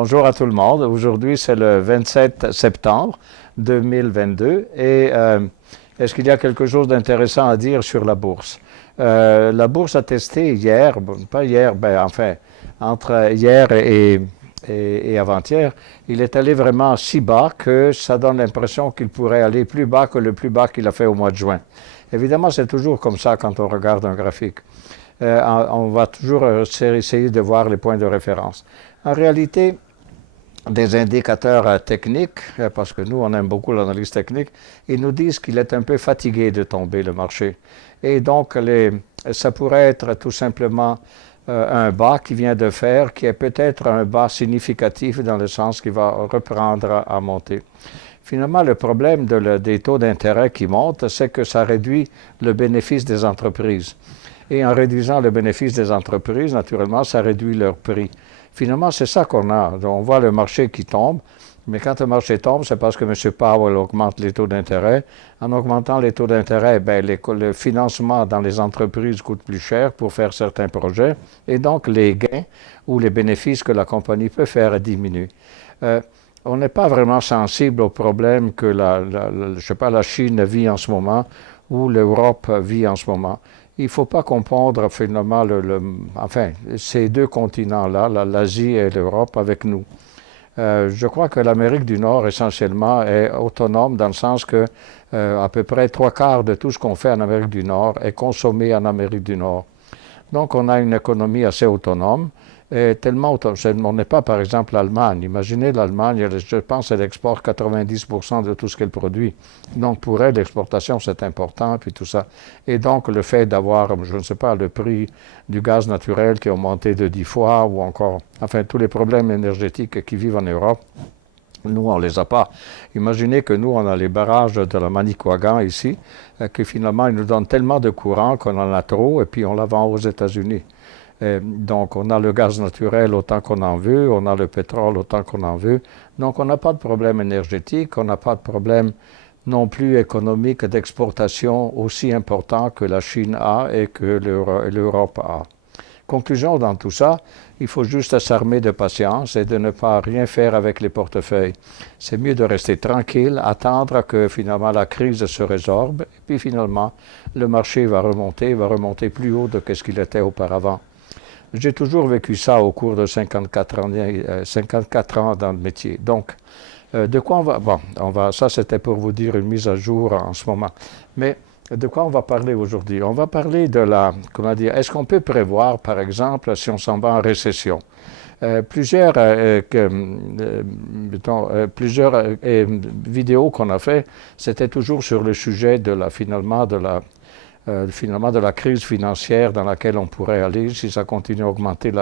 Bonjour à tout le monde. Aujourd'hui, c'est le 27 septembre 2022 et est-ce qu'il y a quelque chose d'intéressant à dire sur la bourse? La bourse a testé hier, bon, pas hier, ben enfin, entre hier et avant-hier, il est allé vraiment si bas que ça donne l'impression qu'il pourrait aller plus bas que le plus bas qu'il a fait au mois de juin. Évidemment, c'est toujours comme ça quand on regarde un graphique. On va toujours essayer de voir les points de référence. En réalité, des indicateurs techniques, parce que nous, on aime beaucoup l'analyse technique, ils nous disent qu'il est un peu fatigué de tomber le marché. Et donc, ça pourrait être tout simplement un bas qui vient de faire, qui est peut-être un bas significatif dans le sens qu'il va reprendre à monter. Finalement, le problème des taux d'intérêt qui montent, c'est que ça réduit le bénéfice des entreprises. Et en réduisant le bénéfice des entreprises, naturellement, ça réduit leur prix. Finalement, c'est ça qu'on a. On voit le marché qui tombe, mais quand le marché tombe, c'est parce que M. Powell augmente les taux d'intérêt. En augmentant les taux d'intérêt, ben, le financement dans les entreprises coûte plus cher pour faire certains projets, et donc les gains ou les bénéfices que la compagnie peut faire diminuent. On n'est pas vraiment sensible aux problèmes que je sais pas, la Chine vit en ce moment ou l'Europe vit en ce moment. Il ne faut pas confondre finalement enfin, ces deux continents-là, l'Asie et l'Europe, avec nous. Je crois que l'Amérique du Nord, essentiellement, est autonome dans le sens que à peu près 3/4 de tout ce qu'on fait en Amérique du Nord est consommé en Amérique du Nord. Donc, on a une économie assez autonome. Et tellement autonome. On n'est pas, par exemple, l'Allemagne. Imaginez l'Allemagne, je pense qu'elle exporte 90% de tout ce qu'elle produit. Donc, pour elle, l'exportation, c'est important, puis tout ça. Et donc, le fait d'avoir, je ne sais pas, le prix du gaz naturel qui a augmenté de 10 fois, ou encore, enfin, tous les problèmes énergétiques qui vivent en Europe, nous, on ne les a pas. Imaginez que nous, on a les barrages de la Manicouagan ici, que finalement, ils nous donnent tellement de courant qu'on en a trop, et puis on la vend aux États-Unis. Donc, on a le gaz naturel autant qu'on en veut, on a le pétrole autant qu'on en veut. Donc, on n'a pas de problème énergétique, on n'a pas de problème non plus économique d'exportation aussi important que la Chine a et que l'Europe a. Conclusion dans tout ça, il faut juste s'armer de patience et de ne pas rien faire avec les portefeuilles. C'est mieux de rester tranquille, attendre que finalement la crise se résorbe, et puis finalement, le marché va remonter plus haut de ce qu'il était auparavant. J'ai toujours vécu ça au cours de 54 ans dans le métier. Donc, de quoi on va... Bon, ça c'était pour vous dire une mise à jour en ce moment. Mais de quoi on va parler aujourd'hui? On va parler de comment dire, est-ce qu'on peut prévoir, par exemple, si on s'en va en récession? Plusieurs vidéos qu'on a fait, c'était toujours sur le sujet finalement de la crise financière dans laquelle on pourrait aller si ça continue à augmenter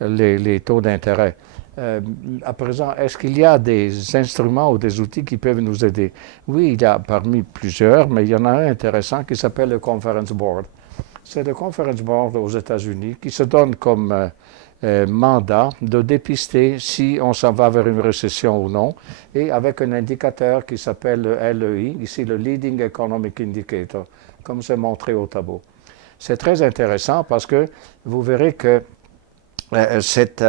les taux d'intérêt. À présent, est-ce qu'il y a des instruments ou des outils qui peuvent nous aider? Oui, il y a parmi plusieurs, mais il y en a un intéressant qui s'appelle le Conference Board. C'est le Conference Board aux États-Unis qui se donne comme mandat de dépister si on s'en va vers une récession ou non, et avec un indicateur qui s'appelle le LEI, ici le Leading Economic Indicator, comme c'est montré au tableau. C'est très intéressant parce que vous verrez que cette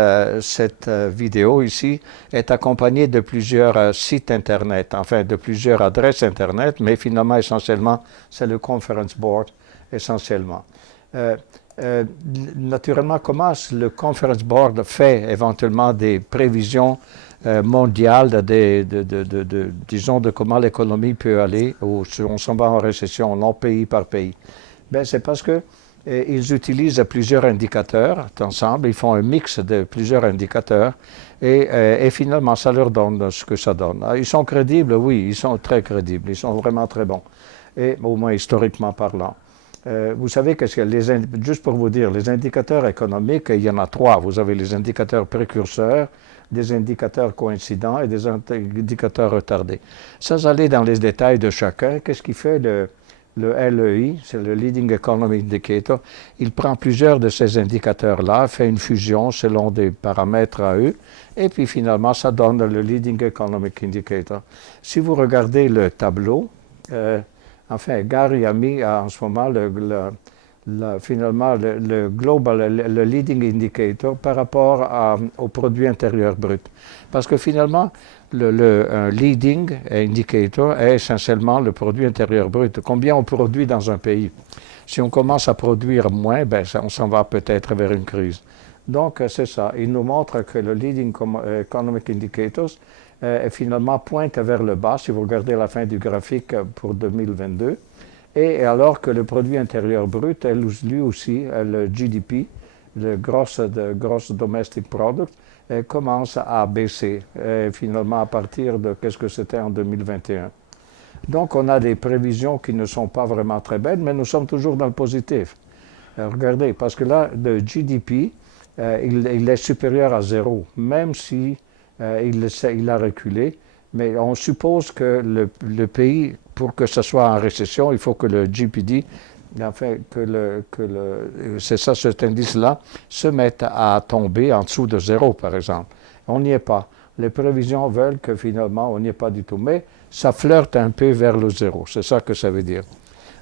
vidéo ici est accompagnée de plusieurs sites Internet, enfin de plusieurs adresses Internet, mais finalement, essentiellement, c'est le Conference Board, essentiellement. Naturellement, comment le Conference Board fait éventuellement des prévisions mondiales disons, de comment l'économie peut aller, ou si on s'en va en récession, non pays par pays? Bien, c'est parce que ils utilisent plusieurs indicateurs ensemble, ils font un mix de plusieurs indicateurs et finalement ça leur donne ce que ça donne. Ils sont crédibles, oui, ils sont très crédibles, ils sont vraiment très bons, et au moins historiquement parlant. Vous savez que juste pour vous dire, les indicateurs économiques, il y en a trois. Vous avez les indicateurs précurseurs, des indicateurs coïncidents et des indicateurs retardés. Sans aller dans les détails de chacun, qu'est-ce qui fait le LEI, c'est le Leading Economic Indicator, il prend plusieurs de ces indicateurs-là, fait une fusion selon des paramètres à eux, et puis finalement, ça donne le Leading Economic Indicator. Si vous regardez le tableau, enfin, Gary a mis en ce moment finalement le global, le leading indicator par rapport au produit intérieur brut. Parce que finalement, un leading indicator est essentiellement le produit intérieur brut. Combien on produit dans un pays? Si on commence à produire moins, ben, on s'en va peut-être vers une crise. Donc, c'est ça. Il nous montre que le leading economic indicators finalement pointe vers le bas, si vous regardez la fin du graphique pour 2022. Et alors que le produit intérieur brut, lui aussi, le GDP, le Gross Domestic Product, commence à baisser, finalement à partir de qu'est-ce que c'était en 2021. Donc, on a des prévisions qui ne sont pas vraiment très belles, mais nous sommes toujours dans le positif. Regardez, parce que là, le GDP, il est supérieur à zéro, même si il a reculé. Mais on suppose que le pays, pour que ce soit en récession, il faut que le GPD, enfin, c'est ça, cet indice-là, se mette à tomber en dessous de zéro, par exemple. On n'y est pas. Les prévisions veulent que finalement, on n'y est pas du tout. Mais ça flirte un peu vers le zéro. C'est ça que ça veut dire.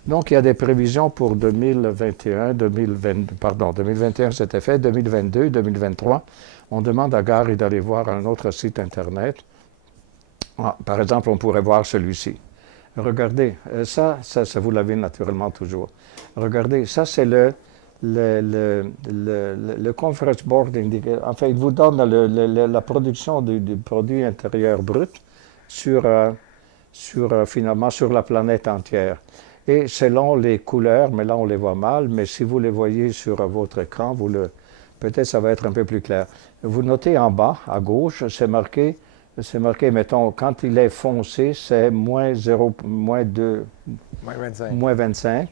Donc, il y a des prévisions pour 2021, 2021 c'était fait, 2022, 2023. On demande à Gary d'aller voir un autre site Internet. Par exemple, on pourrait voir celui-ci. Regardez, ça vous l'avez naturellement toujours. Regardez, ça c'est le Conference Board Indicator. Enfin, il vous donne la production du produit intérieur brut finalement sur la planète entière. Et selon les couleurs, mais là on les voit mal, mais si vous les voyez sur votre écran, peut-être ça va être un peu plus clair. Vous notez en bas, à gauche, c'est marqué, mettons, quand il est foncé, c'est moins 2, moins 25.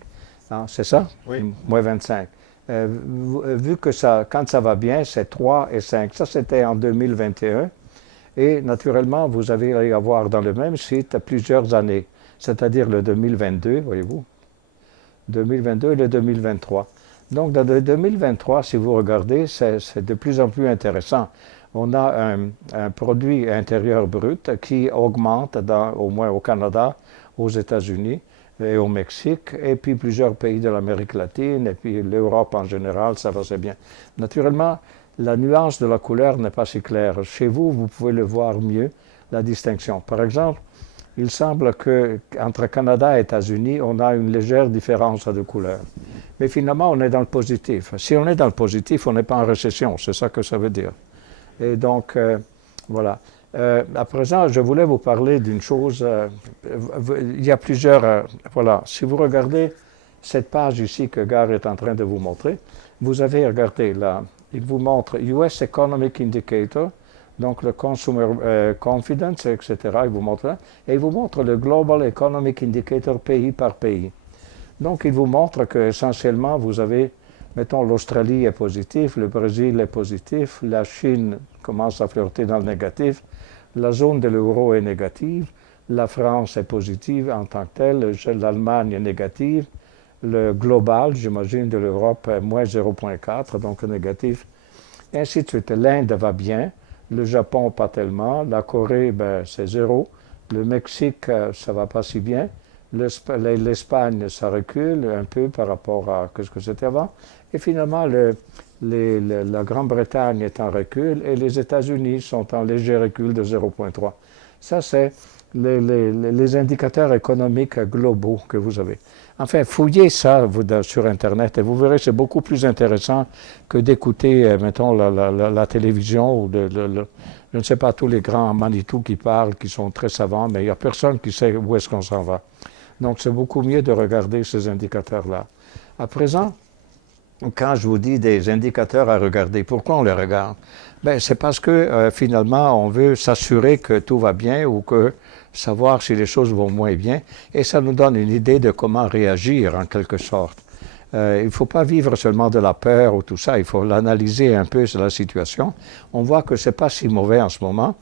Hein, c'est ça? Oui. Moins 25. Vu que quand ça va bien, c'est 3 et 5. Ça, c'était en 2021. Et naturellement, vous allez avoir dans le même site plusieurs années, c'est-à-dire le 2022, voyez-vous, 2022 et le 2023. Donc, dans le 2023, si vous regardez, c'est de plus en plus intéressant. On a un produit intérieur brut qui augmente, au moins au Canada, aux États-Unis et au Mexique, et puis plusieurs pays de l'Amérique latine, et puis l'Europe en général, ça va assez bien. Naturellement, la nuance de la couleur n'est pas si claire. Chez vous, vous pouvez le voir mieux, la distinction. Par exemple, il semble qu'entre Canada et États-Unis, on a une légère différence de couleur. Mais finalement, on est dans le positif. Si on est dans le positif, on n'est pas en récession. C'est ça que ça veut dire. Et donc, voilà. À présent, je voulais vous parler d'une chose. Il y a plusieurs... voilà. Si vous regardez cette page ici que Gare est en train de vous montrer, vous avez regardé là. Il vous montre US Economic Indicator, donc le Consumer Confidence, etc. Il vous montre là. Et il vous montre le Global Economic Indicator pays par pays. Donc, il vous montre qu'essentiellement, vous avez, mettons, l'Australie est positive, le Brésil est positif, la Chine commence à flirter dans le négatif, la zone de l'euro est négative, la France est positive en tant que telle, l'Allemagne est négative, le global, j'imagine, de l'Europe est moins 0,4, donc négatif, et ainsi de suite. L'Inde va bien, le Japon pas tellement, la Corée, ben, c'est 0, le Mexique, ça va pas si bien, l'Espagne, ça recule un peu par rapport à ce que c'était avant. Et finalement, la Grande-Bretagne est en recul et les États-Unis sont en léger recul de 0,3. Ça, c'est les indicateurs économiques globaux que vous avez. Enfin, fouillez ça sur Internet et vous verrez, c'est beaucoup plus intéressant que d'écouter, mettons, la télévision ou je ne sais pas, tous les grands Manitou qui parlent, qui sont très savants, mais il n'y a personne qui sait où est-ce qu'on s'en va. Donc, c'est beaucoup mieux de regarder ces indicateurs-là. À présent, quand je vous dis des indicateurs à regarder, pourquoi on les regarde? Ben, c'est parce que finalement, on veut s'assurer que tout va bien ou savoir si les choses vont moins bien. Et ça nous donne une idée de comment réagir, en quelque sorte. Il ne faut pas vivre seulement de la peur ou tout ça, il faut l'analyser un peu sur la situation. On voit que ce n'est pas si mauvais en ce moment,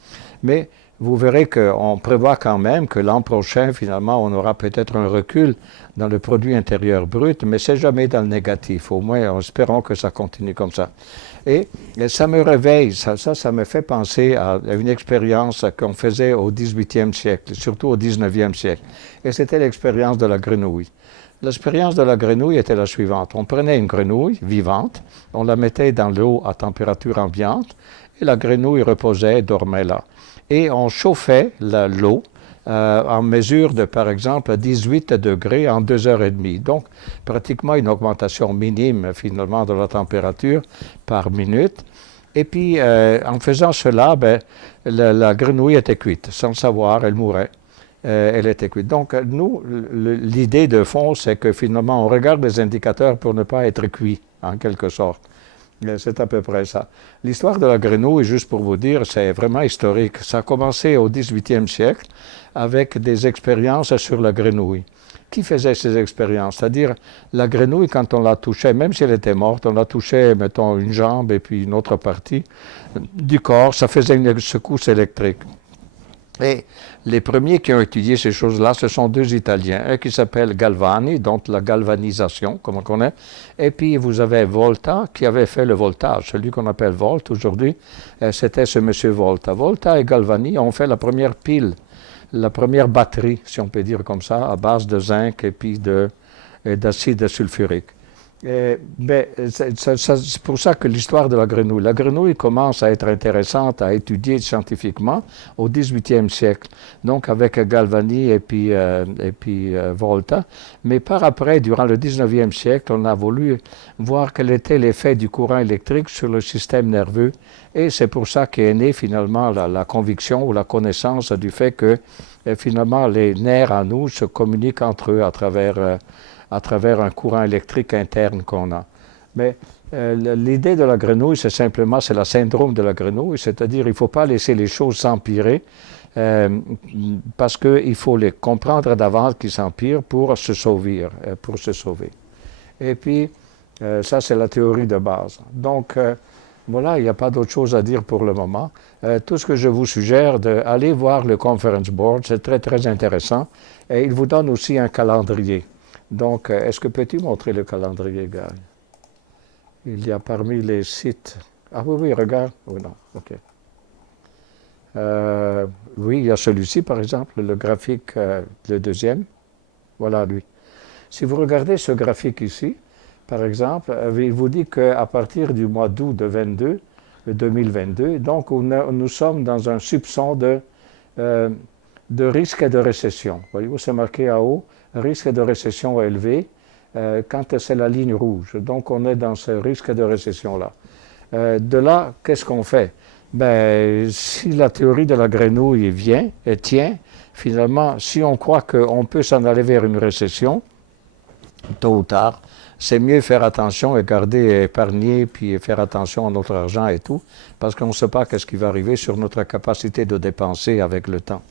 mais vous verrez qu'on prévoit quand même que l'an prochain, finalement, on aura peut-être un recul dans le produit intérieur brut, mais c'est jamais dans le négatif. Au moins, espérons que ça continue comme ça. Et ça me réveille, ça me fait penser à une expérience qu'on faisait au 18e siècle, surtout au 19e siècle. Et c'était l'expérience de la grenouille. L'expérience de la grenouille était la suivante. On prenait une grenouille vivante, on la mettait dans l'eau à température ambiante, et la grenouille reposait et dormait là. Et on chauffait l'eau en mesure de, par exemple, 18 degrés en 2 heures et demie. Donc, pratiquement une augmentation minime, finalement, de la température par minute. Et puis, en faisant cela, la grenouille était cuite. Sans le savoir, elle mourait. Elle était cuite. Donc, nous, l'idée de fond, c'est que finalement, on regarde les indicateurs pour ne pas être cuit, en quelque sorte. C'est à peu près ça. L'histoire de la grenouille, juste pour vous dire, c'est vraiment historique. Ça a commencé au XVIIIe siècle avec des expériences sur la grenouille. Qui faisait ces expériences? C'est-à-dire, la grenouille, quand on la touchait, même si elle était morte, on la touchait, mettons, une jambe et puis une autre partie du corps, ça faisait une secousse électrique. Et les premiers qui ont étudié ces choses-là, ce sont deux Italiens, un qui s'appelle Galvani, donc la galvanisation, comme on connaît, et puis vous avez Volta qui avait fait le voltage, celui qu'on appelle Volt aujourd'hui, c'était ce monsieur Volta. Volta et Galvani ont fait la première pile, la première batterie, si on peut dire comme ça, à base de zinc et puis d'acide sulfurique. C'est pour ça que l'histoire de la grenouille commence à être intéressante à étudier scientifiquement au XVIIIe siècle, donc avec Galvani et puis Volta. Mais par après, durant le XIXe siècle, on a voulu voir quel était l'effet du courant électrique sur le système nerveux, et c'est pour ça qu'est née finalement la conviction ou la connaissance du fait que finalement les nerfs en nous se communiquent entre eux à travers un courant électrique interne qu'on a. Mais l'idée de la grenouille, c'est le syndrome de la grenouille, c'est-à-dire il ne faut pas laisser les choses s'empirer parce qu'il faut les comprendre d'avance qu'ils s'empirent pour se sauver, Et puis, ça, c'est la théorie de base. Donc, voilà, il n'y a pas d'autre chose à dire pour le moment. Tout ce que je vous suggère, d'aller voir le Conference Board, c'est très, très intéressant. Et il vous donne aussi un calendrier. Donc, est-ce que peux-tu montrer le calendrier, Guy? Il y a parmi les sites... Ah oui, oui, regarde. Oh non, OK. Oui, il y a celui-ci, par exemple, le graphique, le deuxième. Voilà, lui. Si vous regardez ce graphique ici, par exemple, il vous dit qu'à partir du mois d'août de 2022, donc nous sommes dans un soupçon de risque de récession. Voyez-vous, c'est marqué en haut, risque de récession élevé, quand c'est la ligne rouge. Donc, on est dans ce risque de récession-là. De là, qu'est-ce qu'on fait? Si la théorie de la grenouille vient et tient, finalement, si on croit qu'on peut s'en aller vers une récession, tôt ou tard, c'est mieux faire attention et garder, épargner, puis faire attention à notre argent et tout, parce qu'on ne sait pas qu'est-ce qui va arriver sur notre capacité de dépenser avec le temps.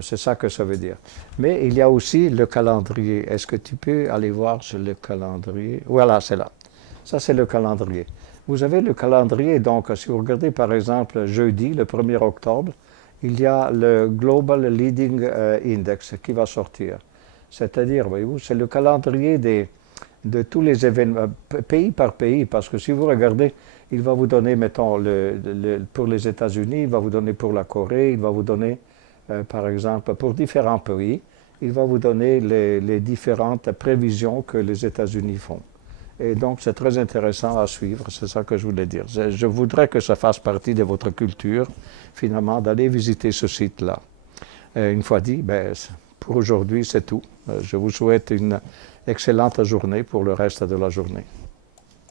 C'est ça que ça veut dire. Mais il y a aussi le calendrier. Est-ce que tu peux aller voir sur le calendrier? Voilà, c'est là. Ça, c'est le calendrier. Vous avez le calendrier, donc si vous regardez par exemple jeudi, le 1er octobre, il y a le Global Leading Index qui va sortir. C'est-à-dire, voyez-vous, c'est le calendrier de tous les événements, pays par pays, parce que si vous regardez, il va vous donner, mettons, pour les États-Unis, il va vous donner pour la Corée, il va vous donner, par exemple, pour différents pays, il va vous donner les différentes prévisions que les États-Unis font. Et donc, c'est très intéressant à suivre, c'est ça que je voulais dire. Je voudrais que ça fasse partie de votre culture, finalement, d'aller visiter ce site-là. Une fois dit, pour aujourd'hui, c'est tout. Je vous souhaite une excellente journée pour le reste de la journée.